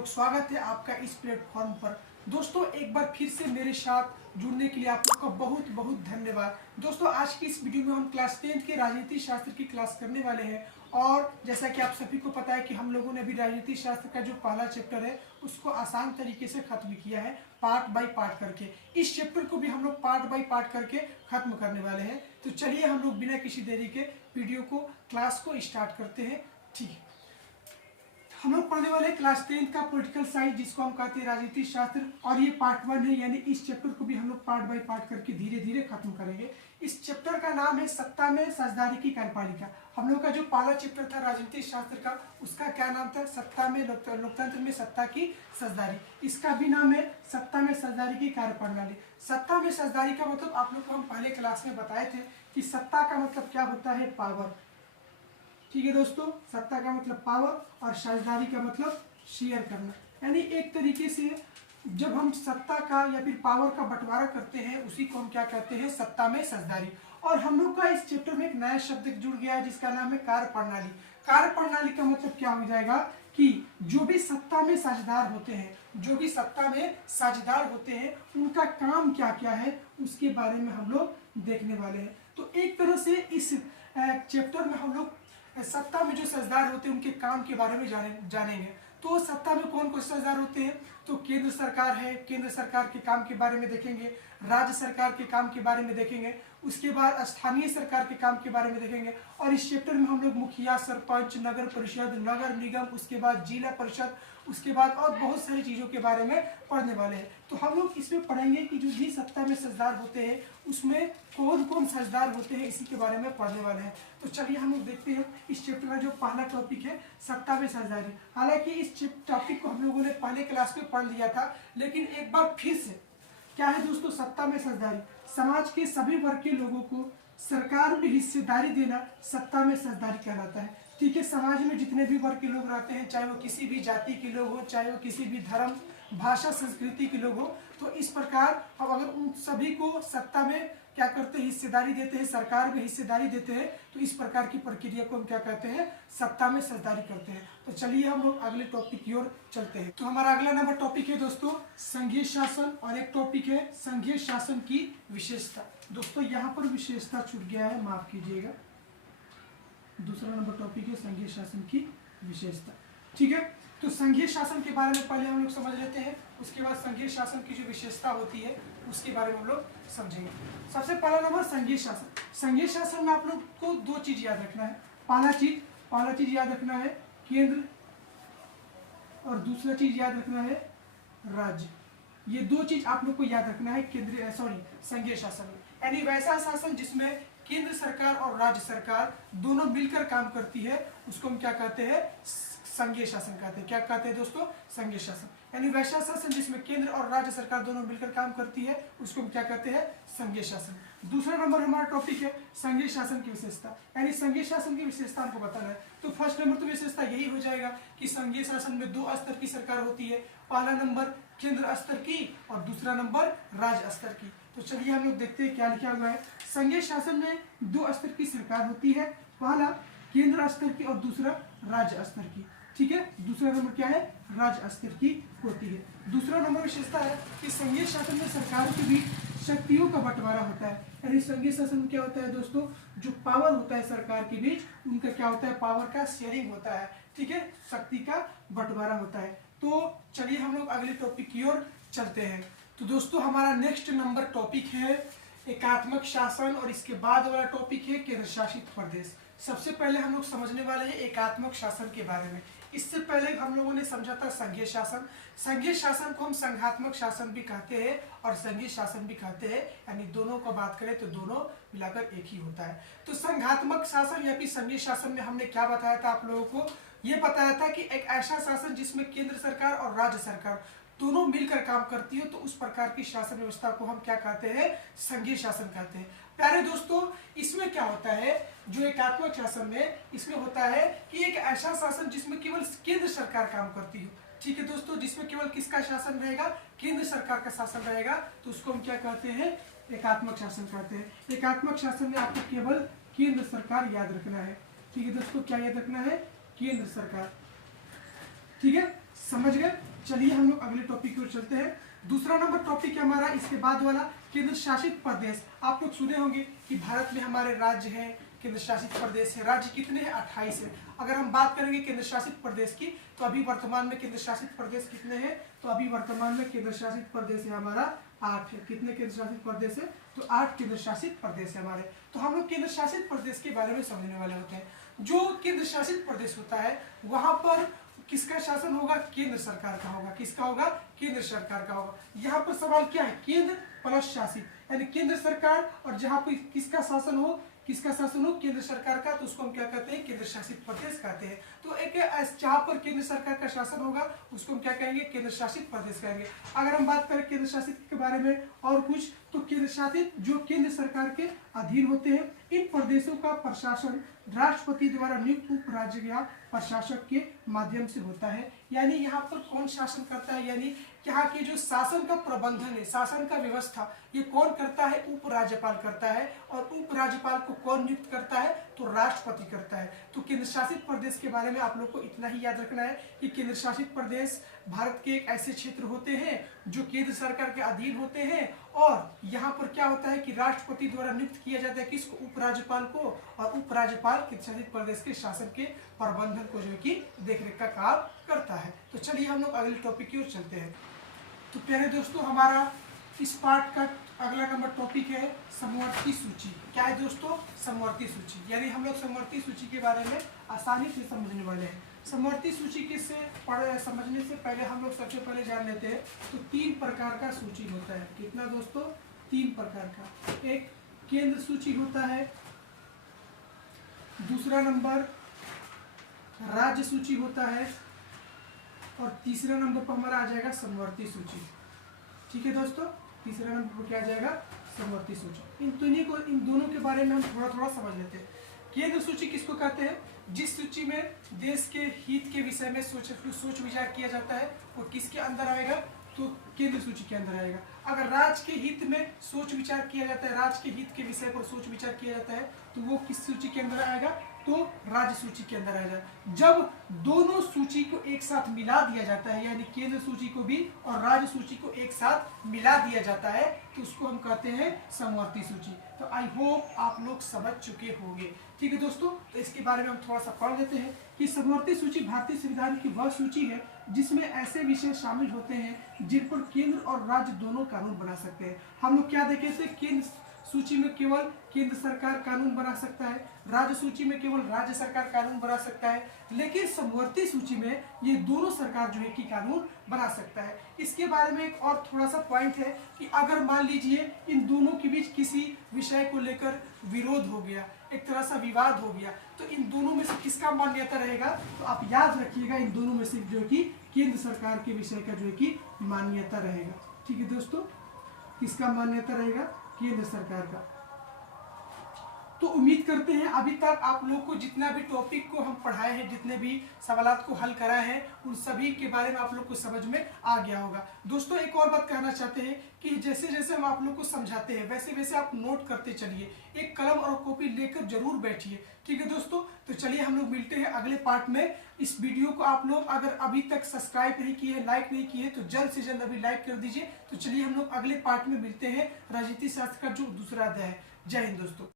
लोग स्वागत है आपका इस प्लेटफॉर्म पर। दोस्तों एक बार फिर से मेरे साथ जुड़ने के लिए आप लोग का बहुत बहुत धन्यवाद। दोस्तों आज की इस वीडियो में हम क्लास 10th के राजनीति शास्त्र की क्लास करने वाले हैं और जैसा कि आप सभी को पता है कि हम लोगों ने अभी राजनीति शास्त्र का जो पहला चैप्टर है उसको आसान तरीके से खत्म किया है पार्ट बाय पार्ट करके। इस चैप्टर को भी हम लोग पार्ट बाय पार्ट करके खत्म करने वाले हैं। तो चलिए हम लोग बिना किसी देरी के वीडियो को क्लास को स्टार्ट करते हैं। ठीक है, हम लोग पढ़ने वाले हैं क्लास 10th का पॉलिटिकल साइंस जिसको हम कहते हैं राजनीति शास्त्र, और ये पार्ट 1 है, यानी इस चैप्टर को भी हम लोग पार्ट बाय पार्ट करके धीरे धीरे खत्म करेंगे। इस चैप्टर का नाम है सत्ता में साझेदारी की कार्यपालिका। हम लोग का जो पहला चैप्टर था राजनीति शास्त्र का उसका क्या नाम था? सत्ता में लोकतंत्र में सत्ता की साझेदारी। इसका भी नाम है सत्ता में साझेदारी की कार्यप्रणाली। सत्ता में साझेदारी का मतलब आप लोग को हम पहले क्लास में बताए थे कि सत्ता का मतलब क्या होता है? पावर। ठीक है दोस्तों, सत्ता का मतलब पावर और साझेदारी का मतलब शेयर करना, यानी एक तरीके से जब हम सत्ता का या फिर पावर का बंटवारा करते हैं उसी को हम क्या कहते हैं? सत्ता में साझेदारी। और हम लोग का इस चैप्टर में एक नया शब्द जुड़ गया है जिसका नाम है कार्यप्रणाली। कार्यप्रणाली का मतलब क्या हो जाएगा कि जो भी सत्ता में साझेदार होते हैं, जो भी सत्ता में साझेदार होते हैं उनका काम क्या क्या है उसके बारे में हम लोग देखने वाले हैं। तो एक तरह से इस चैप्टर में हम लोग सत्ता में जो साझेदार होते हैं उनके काम के बारे में जानेंगे। तो सत्ता में कौन कौन साझेदार होते हैं? तो केंद्र सरकार है, केंद्र सरकार के काम के बारे में देखेंगे, राज्य सरकार के काम के बारे में देखेंगे, उसके बाद स्थानीय सरकार के काम के बारे में देखेंगे। और इस चैप्टर में हम लोग मुखिया, सरपंच, नगर परिषद, नगर निगम, उसके बाद जिला परिषद, उसके बाद और बहुत सारी चीज़ों के बारे में पढ़ने वाले हैं। तो हम लोग इसमें पढ़ेंगे कि जो भी सत्ता में साझेदार होते हैं उसमें कौन कौन साझेदार होते हैं, इसी के बारे में पढ़ने वाले हैं। तो चलिए हम लोग देखते हैं इस चैप्टर का जो पहला टॉपिक है सत्ता में साझेदारी। हालांकि इस टॉपिक को हम लोगों ने पहले क्लास में पढ़ लिया था, लेकिन एक बार फिर से क्या है दोस्तों? सत्ता में साझेदारी समाज के सभी वर्ग के लोगों को सरकार में हिस्सेदारी देना सत्ता में साझेदारी कहलाता है। ठीक है, समाज में जितने भी वर्ग के लोग रहते हैं, चाहे वो किसी भी जाति के लोग हो, चाहे वो किसी भी धर्म, भाषा, संस्कृति के लोग हो, तो इस प्रकार हम अगर उन सभी को सत्ता में क्या करते हैं? हिस्सेदारी देते हैं, सरकार में हिस्सेदारी देते हैं, तो इस प्रकार की प्रक्रिया को हम क्या कहते हैं? सत्ता में साझेदारी करते हैं। तो चलिए हम लोग अगले टॉपिक की ओर चलते हैं। तो हमारा अगला नंबर टॉपिक है दोस्तों संघीय शासन, और एक टॉपिक है संघीय शासन की विशेषता। दोस्तों यहाँ पर विशेषता छूट गया है, माफ कीजिएगा। दूसरा नंबर टॉपिक है संघीय शासन की विशेषता। ठीक है, तो संघीय शासन के बारे में पहले हम लोग समझ लेते हैं, उसके बाद संघीय शासन की जो विशेषता होती है उसके बारे में हम लोग समझेंगे। सबसे पहला नंबर संघीय शासन। संघीय शासन में आप लोग को दो चीज याद रखना है। पहला चीज याद रखना है केंद्र, और दूसरा चीज याद रखना है राज्य। ये दो चीज आप लोग को याद रखना है संघीय शासन में, यानी वैसा शासन जिसमें केंद्र सरकार और राज्य सरकार दोनों मिलकर काम करती है उसको हम क्या कहते हैं? संघीय शासन कहते हैं। क्या कहते हैं दोस्तों? संघीय शासन। यानी वैसा शासन जिसमें केंद्र और राज्य सरकार दोनों मिलकर काम करती है उसको हम क्या कहते हैं? संघीय शासन। दूसरा नंबर हमारा टॉपिक है संघीय शासन की विशेषता, यानी संघीय शासन की विशेषता हमको बताना है। तो फर्स्ट नंबर तो विशेषता यही हो जाएगा कि संघीय शासन में 2 स्तर की सरकार होती है। पहला नंबर केंद्र स्तर की और दूसरा नंबर राज्य स्तर की। तो चलिए हम लोग देखते हैं क्या लिखा हुआ है। संघीय शासन में 2 स्तर की सरकार होती है, पहला केंद्र स्तर की और दूसरा राज्य स्तर की। ठीक है, दूसरा नंबर क्या है? राज्य स्तर की होती है। दूसरा नंबर विशेषता है कि संघीय शासन में सरकार के बीच शक्तियों का बंटवारा होता है। यानी संघीय शासन में क्या होता है दोस्तों? जो पावर होता है सरकार के बीच उनका क्या होता है? पावर का शेयरिंग होता है। ठीक है, शक्ति का बंटवारा होता है। तो चलिए हम लोग अगले टॉपिक की ओर चलते हैं। तो दोस्तों हमारा नेक्स्ट नंबर टॉपिक है एकात्मक शासन, और इसके बाद वाला टॉपिक है केंद्र शासित प्रदेश। सबसे पहले हम लोग समझने वाले हैं एकात्मक शासन के बारे में। इससे पहले हम लोगों ने समझा था संघीय शासन। संघीय शासन को हम संघात्मक शासन भी कहते हैं और संघीय शासन भी कहते हैं, यानी दोनों को बात करें तो दोनों मिलाकर एक ही होता है। तो संघात्मक शासन या फिर संघीय शासन में हमने क्या बताया था आप लोगों को? ये बताया था कि एक ऐसा शासन जिसमें केंद्र सरकार और राज्य सरकार दोनों मिलकर काम करती है, तो उस प्रकार की शासन व्यवस्था को हम क्या कहते हैं? संघीय शासन कहते हैं। प्यारे दोस्तों इसमें क्या होता है? जो एकात्मक शासन में इसमें होता है कि एक ऐसा शासन जिसमें केवल केंद्र सरकार काम करती हो। ठीक है दोस्तों, जिसमें केवल किसका शासन रहेगा? केंद्र सरकार का शासन रहेगा, तो उसको हम क्या कहते हैं? एकात्मक शासन कहते हैं। एकात्मक शासन में आपको केवल केंद्र सरकार याद रखना है। ठीक है दोस्तों, क्या याद रखना है? केंद्र सरकार। ठीक है, समझ गए? चलिए हम लोग अगले टॉपिक की ओर चलते हैं। दूसरा नंबर टॉपिक है हमारा इसके बाद वाला केंद्र शासित प्रदेश। आप लोग सुने होंगे कि भारत में हमारे राज्य हैं, केंद्र शासित प्रदेश है। राज्य कितने हैं? 28 है। अगर हम बात करेंगे केंद्र शासित प्रदेश की, तो अभी वर्तमान में केंद्र शासित प्रदेश कितने हैं? तो अभी वर्तमान में केंद्र शासित प्रदेश है हमारा 8 है। कितने केंद्र शासित प्रदेश है? तो 8 केंद्र शासित प्रदेश है हमारे। तो हम लोग केंद्र शासित प्रदेश के बारे में समझने वाले होते हैं। जो केंद्र शासित प्रदेश होता है वहां पर किसका शासन होगा? केंद्र सरकार का होगा। किसका होगा? केंद्र सरकार का होगा। यहाँ पर सवाल क्या है? केंद्र प्लस शासित, यानी केंद्र सरकार और जहाँ पर किसका शासन हो, किसका शासन हो? केंद्र सरकार का, तो उसको हम क्या कहते हैं? केंद्र शासित प्रदेश कहते हैं। तो एक जहाँ पर केंद्र सरकार का शासन होगा उसको हम क्या कहेंगे? केंद्र शासित प्रदेश कहेंगे। अगर हम बात करें केंद्र शासित के बारे में और कुछ, तो केंद्र शासित जो केंद्र सरकार के अधीन होते हैं, इन प्रदेशों का प्रशासन राष्ट्रपति द्वारा नियुक्त उप राज्य या प्रशासक के माध्यम से होता है। यानी यहाँ पर कौन शासन करता है? यानी यहाँ के जो शासन का प्रबंधन है, शासन का व्यवस्था, ये कौन करता है? उप राज्यपाल करता है। और उप राज्यपाल को कौन नियुक्त करता है? तो राष्ट्रपति करता है। तो केंद्र शासित प्रदेश के बारे में आप लोग को इतना ही याद रखना है कि केंद्र शासित प्रदेश भारत के एक ऐसे क्षेत्र होते हैं जो केंद्र सरकार के अधीन होते हैं। और यहाँ पर क्या होता है कि राष्ट्रपति द्वारा नियुक्त किया जाता है किसको? उपराज्यपाल को। और उपराज्यपाल केंद्र शासित प्रदेश के शासन के प्रबंधन को जो कि देखरेख का काम करता है। तो चलिए हम लोग अगले टॉपिक की ओर चलते हैं। तो प्यारे दोस्तों, हमारा इस पार्ट का अगला नंबर टॉपिक है समवर्ती सूची। क्या है दोस्तों? समवर्ती सूची। यानी हम लोग समवर्ती सूची के बारे में आसानी से समझने वाले हैं। समवर्ती सूची के समझने से पहले हम लोग सबसे पहले जान लेते हैं तो 3 प्रकार का सूची होता है। कितना दोस्तों? 3 प्रकार का। एक केंद्र सूची होता है, दूसरा नंबर राज्य सूची होता है, और तीसरा नंबर पर हमारा आ जाएगा समवर्ती सूची। ठीक है दोस्तों, तीसरा नंबर पर क्या आ जाएगा? समवर्ती सूची। इन दोनों के बारे में हम थोड़ा थोड़ा समझ लेते हैं। केंद्र सूची किसको कहते हैं? जिस सूची में देश के हित के विषय में सोच विचार किया जाता है वो किसके अंदर आएगा? तो केंद्र सूची के अंदर आएगा। अगर राज्य के हित में सोच विचार किया जाता है, राज्य के हित के विषय पर सोच विचार किया जाता है, तो वो किस सूची के अंदर आएगा? तो राज्य सूची के अंदर आएगा। जब दोनों सूची को एक साथ मिला दिया जाता है, यानी केंद्र सूची को भी और राज्य सूची को एक साथ मिला दिया जाता है, तो उसको हम कहते हैं समवर्ती सूची। तो आई होप आप लोग समझ चुके होंगे। ठीक है दोस्तों, तो इसके बारे में हम थोड़ा सा पढ़ लेते हैं कि समवर्ती सूची भारतीय संविधान की वह सूची है जिसमें ऐसे विषय शामिल होते हैं जिन पर केंद्र और राज्य दोनों कानून बना सकते हैं। हम लोग क्या देखे थे? केंद्र सूची में केवल केंद्र सरकार कानून बना सकता है, राज्य सूची में केवल राज्य सरकार कानून बना सकता है, लेकिन समवर्ती सूची में ये दोनों सरकार जो है कि कानून बना सकता है। इसके बारे में एक और थोड़ा सा पॉइंट है कि अगर मान लीजिए इन दोनों के बीच किसी विषय को लेकर विरोध हो गया, एक तरह सा विवाद हो गया, तो इन दोनों में से किसका मान्यता रहेगा? तो आप याद रखिएगा, इन दोनों में से जो है कि केंद्र सरकार के विषय का जो है कि मान्यता रहेगा। ठीक है दोस्तों, किसका मान्यता रहेगा? केंद्र सरकार का। तो उम्मीद करते हैं अभी तक आप लोग को जितना भी टॉपिक को हम पढ़ाए हैं, जितने भी सवालात को हल कराए हैं, उन सभी के बारे में आप लोग को समझ में आ गया होगा। दोस्तों एक और बात कहना चाहते हैं कि जैसे जैसे हम आप लोग को समझाते हैं वैसे वैसे आप नोट करते चलिए, एक कलम और कॉपी लेकर जरूर बैठिए। ठीक है दोस्तों, तो चलिए हम लोग मिलते हैं अगले पार्ट में। इस वीडियो को आप लोग अगर अभी तक सब्सक्राइब नहीं किए, लाइक नहीं किए, तो जल्द से जल्द अभी लाइक कर दीजिए। तो चलिए हम लोग अगले पार्ट में मिलते हैं, राजनीति शास्त्र का जो दूसरा अध्याय है। जय हिंद दोस्तों।